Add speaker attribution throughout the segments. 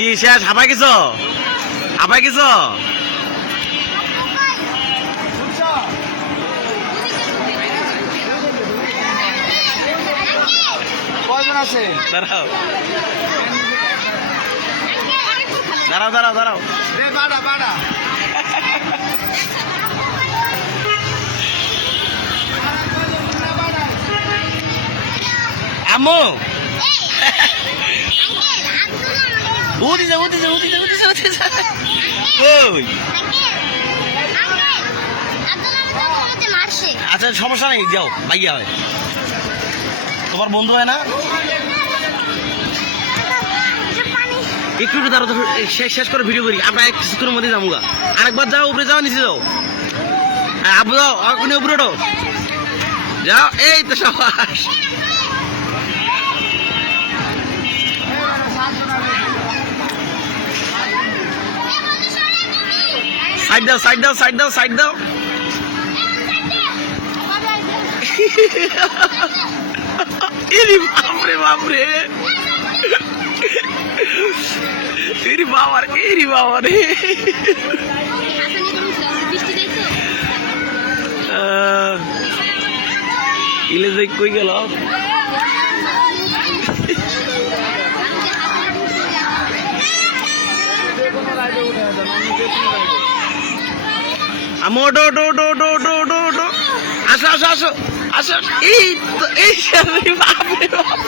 Speaker 1: কি শেষ? গেছ? হাঁপাই গেছ?
Speaker 2: কয়জন আছে?
Speaker 1: দাঁড়াও। দাঁড়াও দাঁড়াও দাঁড়াও।
Speaker 2: রে বাড়া বাড়া।
Speaker 1: আম্মু! উঠি যা উঠি যা উঠি যা উঠি যা উঠি যা কই আচ্ছা সমস্যা নেই যাও ভাইয়া হয় তোমার বন্ধু হয় না? একটু একটু দাঁড়াও তো শেষ শেষ করে ভিডিও করি। আমরা এক কিছুক্ষণের মধ্যে যাব গা। আরেকবার যাও উপরে যাও নিচে যাও। আবু যাও ওখানে উপরে ওঠো? যাও এই তো সবাস। সাইড দাও সাইড দাও সাইড দাও সাইড দাও ইরি বাপরে বাপরে। ইরি বাবার, ইরি বাবারে। ইলে যাই কই গেল?
Speaker 2: আমি
Speaker 1: নামো ডো ডো ডো ডো ডো ডো ডো। আসো আসো আসো আসো। এই এই বাপরে বাপ।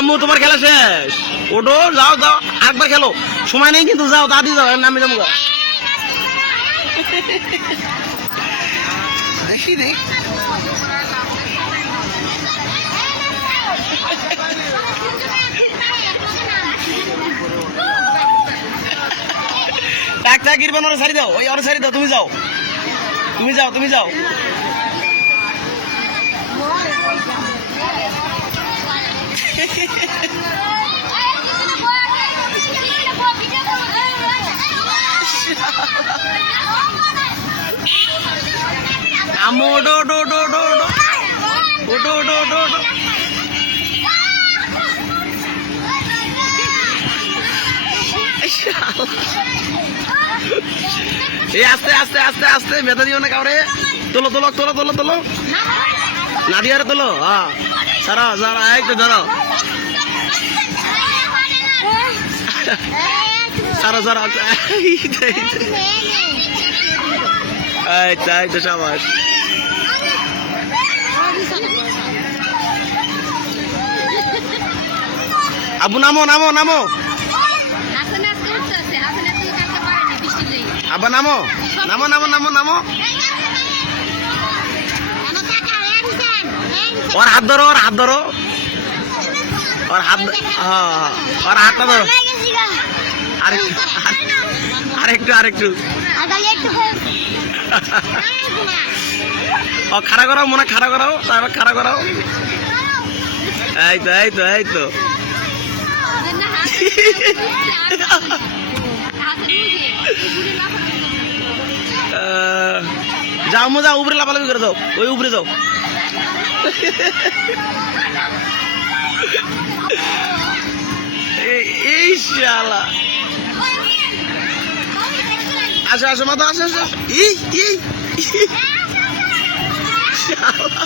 Speaker 1: আম্মু তোমার খেলা শেষ। ওটো যাও যাও একবার খেলো। সময় নেই কিন্তু যাও দাদি যাও নামে যাব। দেখি দেখ। টাক ইরবান ওরা সারি দাও ওই ওরা সারি দাও তুমি যাও। তুমি যাও তুমি যাও। আম্মু ওটো ওটো ওটো ওটো এই আস্তে আস্তে আস্তে আস্তে বেঁধে দিও না কাউরে। তোলো তোলো তোলো তোলো তোলো। নাদিয়ারে তোলো হ্যাঁ। সারা সারা তো ধরো। সারা সারা তো এই তো সাবাস আবু নামো নামো নামো। আব্বা নামো। নামো নামো নামো নামো। ওর হাত ধরো ওর হাত ধরো। ওর হাত হ্যাঁ হ্যাঁ, ওর হাতটা ধরো। আরেকটু আরেকটু। আরেকটু ও খাড়া করাও মনে খাড়া করাও। তারপর খাড়া করাও। এই তো এই তো এই তো। যাও মো যাও উপরে লাফালাফি করে দাও ওই উপরে যাও। এই শালা। আসো আসো মাথা আসো আসো ই ই শালা।